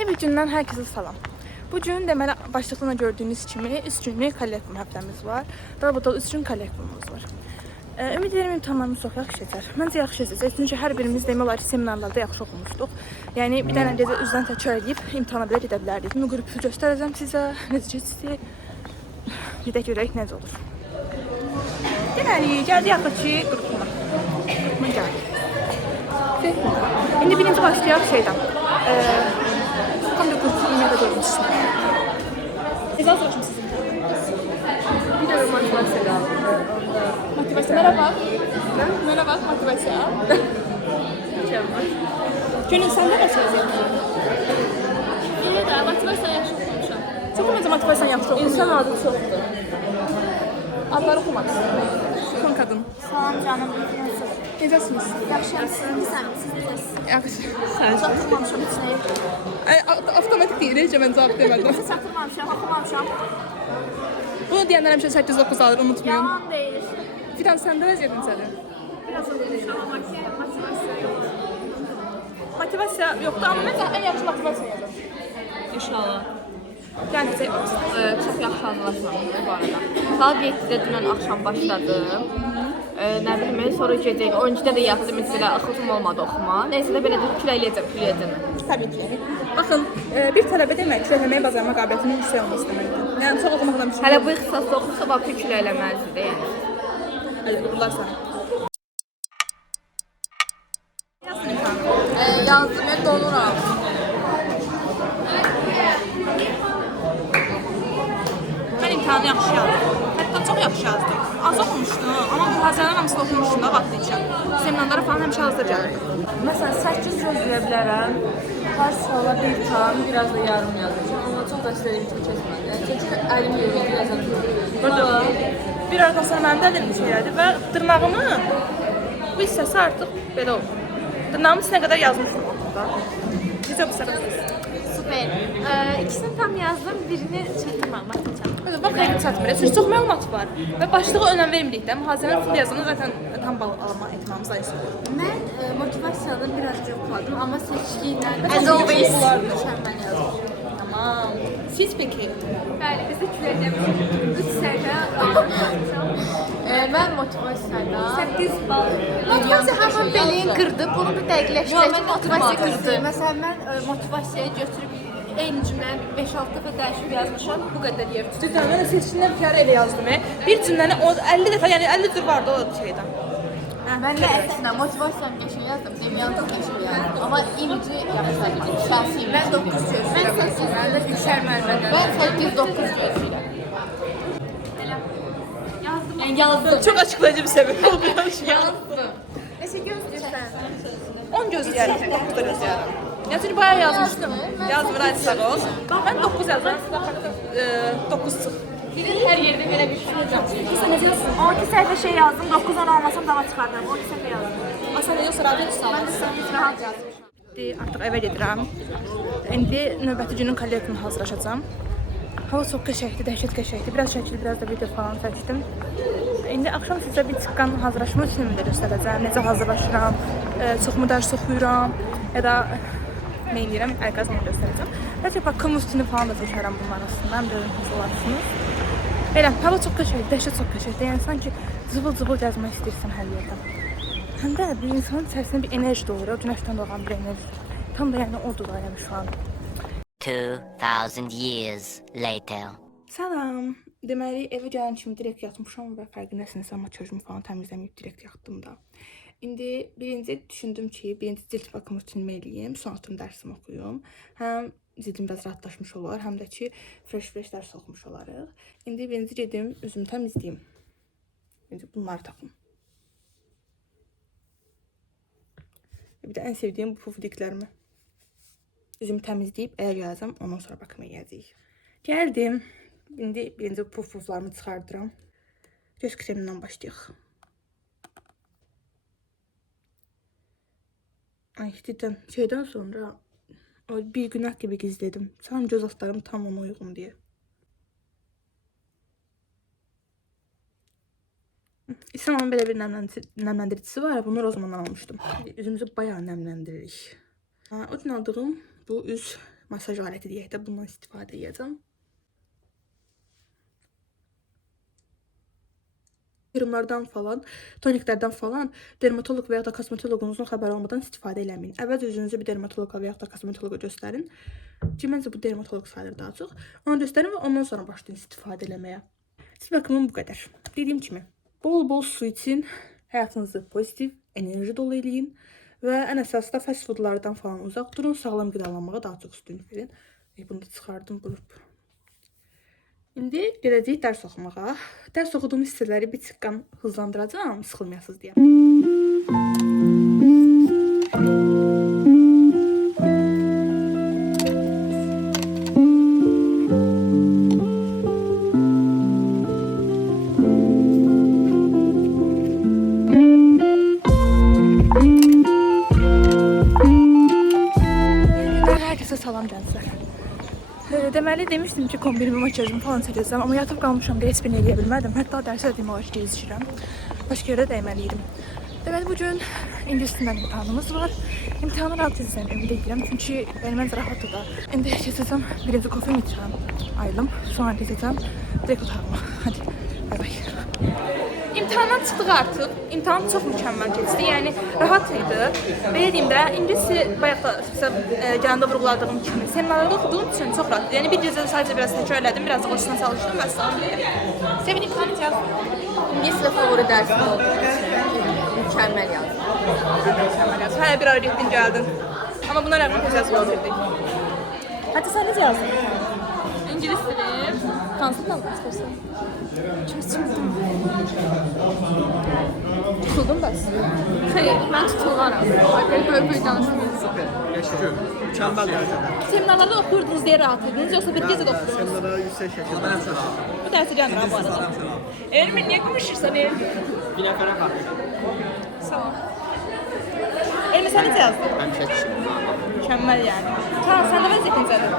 Yeni bir gündən hər kəsə salam. Bu gün deməli başlıqdan gördüyünüz kimi 3 günlük kollektiv həftəmiz var. Və burada 3 gün kollektivimiz var. Ümid edirəm imtahanlarımız çox yaxşı keçər. Məncə yaxşı keçəcək. Çünki hər birimiz demək olar ki, seminarlarda yaxşı oxumuşduq. Yəni bir dənə gecə üzdən təkrar edib imtahana belə gedə bilərdik. Bunu qrupu göstərəcəm sizə. Necə keçdi? Bir də görək necə olur. Deməli, gəldik axırki qrupuna. Qrupuna gəldik. İndi birinci başlayaq şeydən. Tam da qrupu ümumiyyətlə görmüşsünüz. Necə hazırlaşım sizin? Bir de motivasyon aldım. Motivasyon. Merhaba. Merhaba, motivasyon. Mükemmel. Gönül sen de mi söylüyorsun? Yine de motivasyon yaxşı oxumuşam. Çok mu motivasyon yaptın? İnsan adı çoxdur. Adları okumak istiyorum. Son kadın. Salam canım. Necəsiniz? Yaxşıyam, siz necəsiniz? Yaxşı. Çatdırmamışam heç nəyi. Avtomatik değil, heç mən cavab demədim. Çatdırmamışam, oxumamışam. Bunu deyənlər həmişə 8-9 alır, unutmayın. Yalan deyil. Fidan, səndə vəziyyət necədir? Biraz oxumuşam, amma motivasiya yox. Motivasiya yoxdur, amma məncə ən yaxşı motivasiya yazır. İnşallah. Yəni, Çox yaxşı hazırlaşmamışam bu arada. Saat 7-də dünən axşam başladım. Nə bilim, sonra gecə 12-də də yatdım, mesela axıtım olmadı oxuma. Neysə də belə də küləyləyəcəm. təbii ki. Baxın, bir tələbə demək, küləməyə bacarma qabiliyyətinin yüksək olması deməkdir. Yəni, çox oxumaqla bir şey Hələ bu ixtisasda oxusa, bax, küləyləməzdi də yəni. Hələ, uğurlar sana. Yazdım, mən donuram. Mən imtahanı yaxşı yazdım. Hətta çox yaxşı yazdım. Az oxumuşdum, amma mühazirələrin hamısını oxumuşdum da vaxt üçün. Seminarlara falan həmişə hazır gəlirdim. Məsələn, 8 gözləyə bilərəm. Hər suala bir tam, biraz da yarım yazacağım. Amma çox da istədiyim kimi keçmədi. Çünki əlim yürüyüb yazacağım. Bir aradan sonra mənim də əlim şeylədi və dırnağımın bu hissəsi artıq belə oldu. Dırnağımın içinə qədər yazmışdım orada. Necə bu səbəbdir? Super. İkisini tam yazdım, birini çatdırmamak çatdırmadım. Bax, həqiqət çatmır. Çünki çox məlumat var və başlığa önəm vermirik də. Mühazirənin full yazını zaten tam bal alma etmamız lazımdır. Mən motivasiyada biraz yoxladım, amma seçkilərdə As always. mükəmməl yazdım. Tamam. Siz peki? Bəli, biz də küləkləmişik. 3 səhifə Mən motivasiyada 8 bal. Motivasiya hamı beliyin qırdı, bunu bir dəqiqləşdirək ki, motivasiya qırdı. Məsələn, mən motivasiyayı götürüb eyni cümləni 5-6 dəfə dəyişib yazmışam, bu qədər yer tutur. Cidden mən seçkindən bir ara elə yazdım. Bir cümləni 50 dəfə, yəni 50 cür vardı o şeydən. Mən də əksinə motivasiyam qəşəng yazdım, demiyandım qəşəng yazdım. Amma imici yaxşı şəxsi. Mən 9 gözləyirəm. Mən 8 məndə 3-ər müəllimədən. Mən 8-9 gözləyirəm. Yazdım. Mən yazdım. Çox açıqlayıcı bir səbəb oldu. Yazdım. Neçə gözləyirsən? 10 gözləyərəm, 9 da gözləyərəm. Yəni çünki bayağı yazmışdım. Yazmır, ay sağ ol. Mən 9 yazdım. 9 çıx. Hər yerdə belə bir şey yazdım. 12 səhifə şey yazdım, 9-10 olmasam dava çıxardım. 12 səhifə yazdım. Asən yoxsa rahat Mən də sən heç rahat yazmışam. Artıq evə gedirəm. İndi növbəti günün kollektivini hazırlaşacağam. Hava çox qəşəngdir, dəhşət qəşəngdir. Biraz şəkil, biraz da video falan çəkdim. İndi axşam sizə bir çıxqan hazırlaşma üçünü də göstərəcəm. Necə hazırlaşıram, çoxmu dərs oxuyuram ya da nə edirəm, əlqazını göstərəcəm. Bəlkə bakım üstünü falan da çəkərəm bunların üstündə, həm də özünüz olarsınız. Belə, hava çox qəşəngdir, dəhşət çox qəşəngdir. Yəni sanki cıvıl-cıvıl gəzmək istəyirsən hər yerdən. Həm də bir insanın içərisində bir enerji doğurur, günəşdən doğan bir enerji. Tam da yəni odur da yəni şu an. 2000 years later. Salam. Deməli, evə gələn kimi direkt yatmışam və fərqindəsiniz, amma çözümü falan təmizləməyib direkt yatdım da. İndi birinci düşündüm ki, birinci cilt bakım rutinimi eləyim, sonra oturum dərsimi oxuyum. Həm cildim biraz rahatlaşmış olar, həm də ki, fresh dərs oxumuş olarıq. İndi birinci gedim, üzümü təmizləyim. İndi bunları tapım. Bir də ən sevdiyim bu pufudiklərimi. Üzümü təmizləyib əyə gələcəm, ondan sonra bakım eləyəcəyik. Gəldim. İndi birinci puflarımı çıxardıram. Göz kremindən başlayaq. Ay, cidden şeydən sonra bir günah gibi gizledim. Sanırım göz altlarım tam ona uygun diye. İslam'ın belə bir nemləndiricisi var. Bunu o zamandan almışdım. Üzümüzü bayağı nemlendiririk. O gün aldığım bu üz masaj aləti deyək də bundan istifadə edəcəm. Serumlardan falan, toniklərdən falan dermatoloq və ya da kosmetoloqunuzun xəbəri olmadan istifadə eləməyin. Əvvəlcə özünüzü bir dermatoloqa və ya da kosmetoloqa göstərin. Ki, məncə bu dermatoloq sayılır daha çox. Ona göstərin və ondan sonra başlayın istifadə eləməyə. Siz baxımım bu qədər. Dediyim kimi, bol-bol su için, həyatınızı pozitiv, enerji dolu eləyin və ən əsası da fast foodlardan falan uzaq durun, sağlam qidalanmağa daha çox üstünlük verin. Bunu da çıxardım, burup. İndi gedəcəyik dərs oxumağa. Dərs oxuduğum hissələri bir çıqqan hızlandıracağam, sıxılmayasınız deyə. Herkese salam gənclər. Deməli demişdim ki, kombinimi, makyajımı falan çəkəcəm, amma yatıb qalmışam deyə heç birini eləyə bilmədim. Hətta dərsə dediyim ağaç gezişirəm. Başqa yerə dəyməliydim. Deməli bugün ingilis dilindən imtahanımız var. İmtahanı rahat edəcəm, ümid edirəm. Çünki məncə rahatdır da. İndi keçəcəm, birinci kofemi içirəm, ayılım. Sonra keçəcəm direkt otağıma. Hadi, bay bay. İmtahandan çıxdıq artıq. İmtahan çox mükəmməl keçdi. Yəni rahat idi. Belə deyim də, ingilis bayaq da gələndə vurğuladığım kimi seminarlarda oxuduğum üçün çox rahat idi. Yəni bir gecədə sadəcə biraz təkrar elədim, biraz da qoşuna çalışdım və salam. Sevin imtahan necə? İngiliscə favori dərsim oldu. Mükəmməl yazdım. Mükəmməl yazdım. Hələ bir ara getdin, gəldin. Amma buna rəğmən tez yazıb bitirdik. Hadi sən necə yazdın? İngilis dili. Hansı qaldı istərsən? Tutuldun bəs. Xeyr, mən tutularam. Böyük danışmıyorsun. Teşekkür. Mükemmel gerçekten. Seminarlarda oxuyurdunuz deyə rahat idiniz, yoxsa bir gecə də oxuyurdunuz? Seminara yüksek şekilde. Ben selam. Bu dərsi gəlmirəm bu arada. Elmi, niyə konuşursan Elmi? Bir nefere kaldı. Sağ ol. Elmi, sən necə yazdın? Ben bir şey düşünüyorum. Mükəmməl yəni. Tamam, sən də vəziyyət necədir?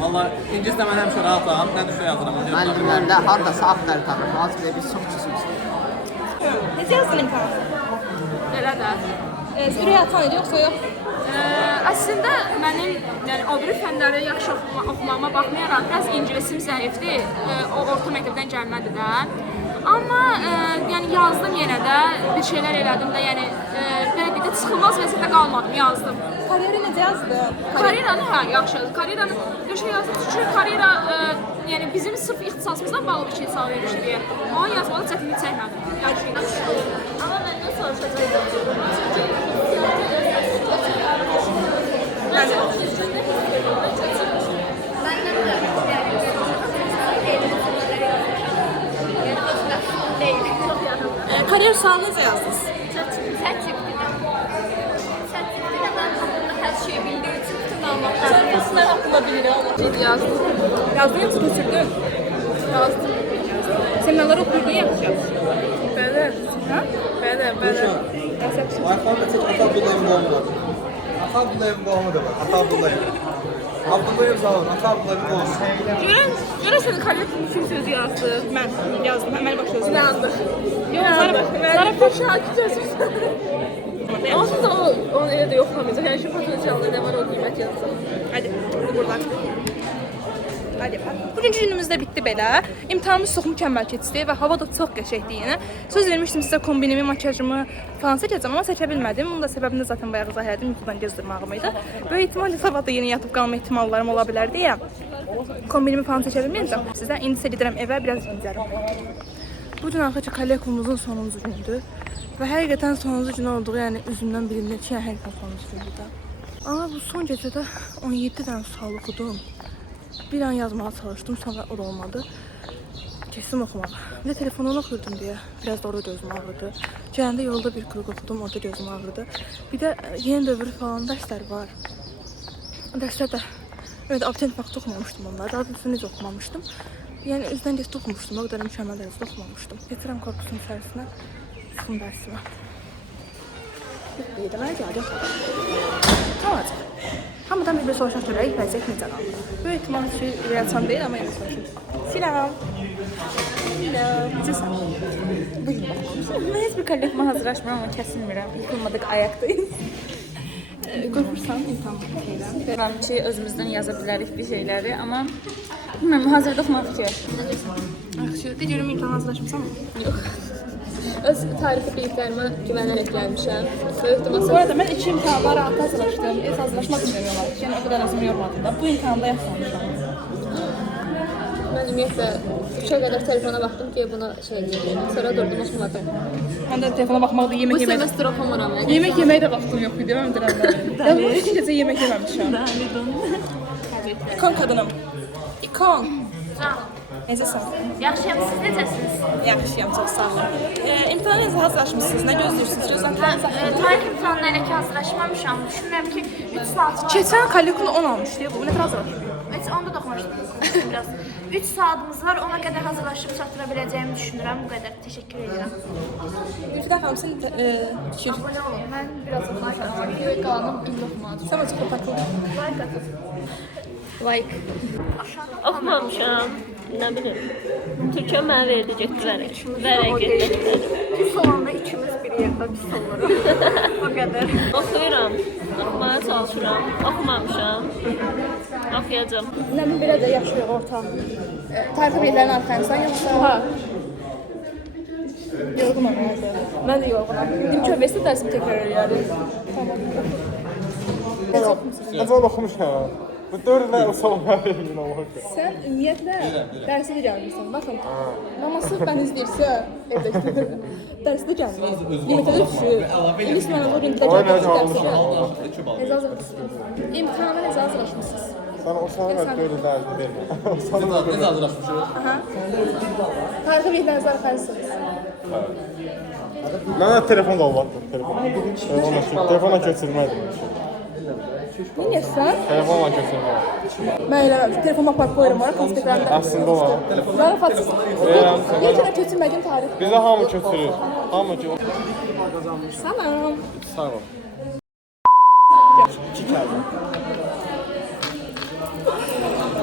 Valla İngilizce ben hem şöyle rahatlam, ne düşüyor yazırım. Müəllimlərdə hardasa axtarı tapılmaz, belə biz çox çizmişdik. Necə yazdın imtahanı? Elə də. Ürək atan idi, yoxsa yox? Əslində mənim yəni o biri fənləri yaxşı oxumağıma baxmayaraq biraz ingilisim zəifdir. O orta məktəbdən gəlmədi də. Amma yəni yazdım yenə də, bir şeylər elədim də, yəni belə deyək də çıxılmaz vəziyyətdə qalmadım, yazdım. Karyeri necə yazdın? Karyeranı hə, yaxşıdır. Karyeranı qəşəng yazdım çünki karyera yəni bizim sırf ixtisasımızdan bağlı bir şey sual vermişdi deyə. Onu yazmada çətinlik çəkmədim. Yaxşı. Amma məndən soruşacaqdım. Kariyer sualını necə yazdınız? Her şeyi bildiği için bütün anlatlar. Sınır hakkında bilirim. Yazdım. Yazdın yoxsa köçürdün? Yazdım. Seminarları oxuyurdun yapacağız. Bəli. Ha? Bəli. Alfabetik Atabullay'ın doğumu var. Atabullay'ın doğumu da var. Atabullay'ın. Abdullay'ın doğumu. Atabullay'ın doğumu. Görəsən kariyer kim sözü yazdı? Mən yazdım, əməli başlayacağım. İnandım. Yox, Zarif Şakir yazmışsın. Onsuz da onu elə də yoxlamayacaq. Yəni şu potensialda nə var o qiymət yazsın. Hadi, buradan. Hadi. Bugünkü günümüz də bitdi belə. İmtahanımız çox mükəmməl keçdi və hava da çox qəşəngdir yenə. Söz vermişdim sizə kombinimi, makyajımı falan çəkəcəm, amma çəkə bilmədim. Bunun da səbəbini zaten bayaq izah elədim, yuxudan gözdürməyim idi. Böyük ehtimalle sabah da yenə yatıb qalma ehtimallarım ola bilər deyə kombinimi falan çəkə bilməyəcəm. Sizdən indi isə gedirəm evə, biraz incərim. Bugün axıcı kolleksiyonumuzun sonuncu günüdür. Və həqiqətən sonuncu gün olduğu, yəni üzümdən bilinir ki, həqiqətən sonuncu gündür də. Amma bu son gecədə 17 dənə sual oxudum. Bir an yazmağa çalışdım, sonra o da olmadı. Keçdim oxumağa. Bir də telefondan oxuyordum deyə, biraz da orada gözüm ağrıdı. Gələndə yolda bir qrup oxudum, orada gözüm ağrıdı. Bir də yeni dövr falan dərslər var. Dərslər də, evet, abitent vaxtı oxumamışdım onları, daha doğrusu necə oxumamışdım. Yəni üzdən geçdi oxumuşdum, o qədər mükəmməl dərəcədə oxumamışdım. Getirəm korpusun içərisinə, çıxım dərsimə. Bitdi, deməli gəldim. Tamam. Hamıdan bir soruşaq görək, vəziyyət necə qaldı. Böyük ehtimal ki, reaksiyon deyil, amma yenə soruşum. Selam. Selam. Necəsən? Bugün baxmamışsın. Mən heç bir kollektima hazırlaşmıram, amma kəsilmirəm. Yıkılmadıq ayaqdayız. Qorxursan imtahan şeydən. Bilmirəm ki, özümüzdən yaza bilərik bir şeyləri, amma bilmirəm, hazırda oxumaq fikir. Yaxşı, de görüm imtahan hazırlaşmısan mı? Öz tarixi biliklərimə güvənərək gəlmişəm. Böyük Bu ihtimal arada mən 2 imtahanla rahat hazırlaşdım. Hazırlaşmaq istəmirəm. Yəni o qədər azım yormadım da. Bu imtahanda yaxşılamışam. mən ümumiyyətlə 3-ə qədər telefona baxdım ki, buna şey edeyim. Sonra durdum oxumadım. Mən də telefona baxmaqda Bu yemək yemədim. semestr oxumuram. Yemək yeməyə də vaxtım yox idi, mən deyirəm. Mən 2 gecə yemək yeməmişəm. İkon qadınım. İkon. Necəsən? Yaxşıyam, siz necəsiniz? Yaxşıyam, çox sağ olun. İmtahana necə hazırlaşmısınız? Nə gözləyirsiniz? Gözləntiləriniz haqqında? Tarix imtahanına elə ki hazırlaşmamışam. Düşünürəm ki 3 saat var. Keçən kollektivlə 10 almışdı. Bu nə hazırlaşır? Heç onda da oxumuşdum biraz. 3 saatimiz var. Ona qədər hazırlaşıb çatdıra biləcəyimi düşünürəm. Bu qədər. Təşəkkür edirəm. Gülfidə xanım, sən fikir. Abone olun. Mən biraz oxumuşam. Qalanım indi oxumadım. Sən açıq takıldın. Like atın. Like. Oxumamışam, nə bilim. Türkiyə mənə verdi getdirərək. Vərəq getdirərək. Pis olanda ikimiz bir yerdə pis oluruq. O qədər. Oxuyuram, oxumaya çalışıram. Oxumamışam. Oxuyacam. Nə bilim, belə də yaxşı orta. Tarixi biliklərin arxasından yoxsa? Ha. Yorğunam yazı. Mən də yorğunam. Dedim ki, versə dərsimi təkrar eləyərik. Necə oxumuşam? Bu 4 nə olmalı emin olmaq. Sən ümumiyyətlə dərsə də gəlmirsən. Baxın, maması mən izləyirsə, evdəki dərsə də gəlmir. Yeməkdə də düşür. İngilis mənə o gün də gəlmir, dərsə gəlir. Necə hazırlaşmışsınız? İmtahana necə hazırlaşmışsınız? Sən o sana da böyle dərdi deyil. Sana da Necə hazırlaşmışıq? Tarixi bilikləriniz arxasınız. Mənə telefon da olmadı. Telefona köçürmədim. Neyəsən? Telefonla köçürmədim. Mən eləməm. Telefon aparıb qoyuram ora, konspektlərində. Əslində var. Mən fatsız. Verirəm Bir sənə. kere köçürmədim tarix. Bizə hamı köçürür. Hamı ki. Salam. Sağ ol.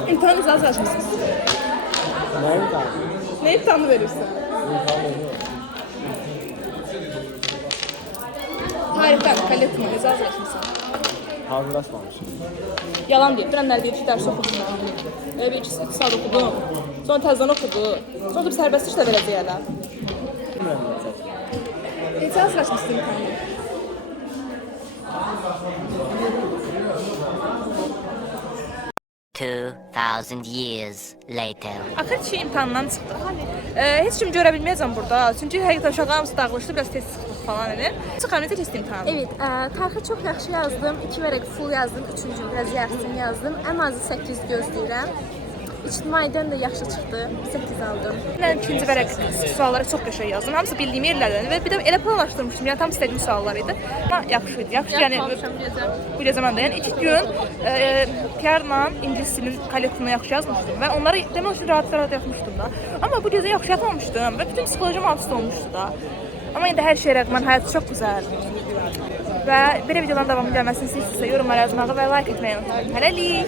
İmtahan necə hazırlaşmışsınız? Nə imtahan? Ne imtahanı verirsən? Tarixdən, kollektivə necə hazırlaşmışsın? Hazırlaşmamışım. Yalan deyib, bir deyir ki, dərs oxudum. Elə bir 2 saat oxudum. Sonra təzdən oxudu. Sonra da bir sərbəst iş də verəcək hələ. Necə hazırlaşmışsın imtahanı? $2,000 years later. Axır ki imtahandan çıxdıq. Heç kim görə bilməyəcəm burada. Çünki həqiqətən uşaqlar hamısı dağılışdı, biraz tez çıxdıq falan elə. Çıxan necə keçdi imtahan? Evet, tarixi çox yaxşı yazdım. 2 vərəq full yazdım, 3-cü biraz yarısını yazdım. Ən azı 8 gözləyirəm. İctimaidən də yaxşı çıxdı. 8 aldım. Mən ikinci vərəq sualları çox qəşəng yazdım. Hamısı bildiyim yerlərdən və bir də elə planlaşdırmışdım. Yəni tam istədiyim suallar idi. Amma yaxşı idi. Yaxşı, yəni bu gecə mən də yəni 2 gün PR-la ingilis dilinin kollektivini yaxşı yazmışdım və onları demək üçün rahat yazmışdım da. Amma bu gecə yaxşı yazmamışdım və bütün psixolojim alt üst olmuşdu da. Amma indi hər şeyə rəğmən həyat çox gözəl. Və belə videoların davamı gəlməsini istəyirsinizsə yorumlara yazmağı və like etməyi unutmayın. Hələlik.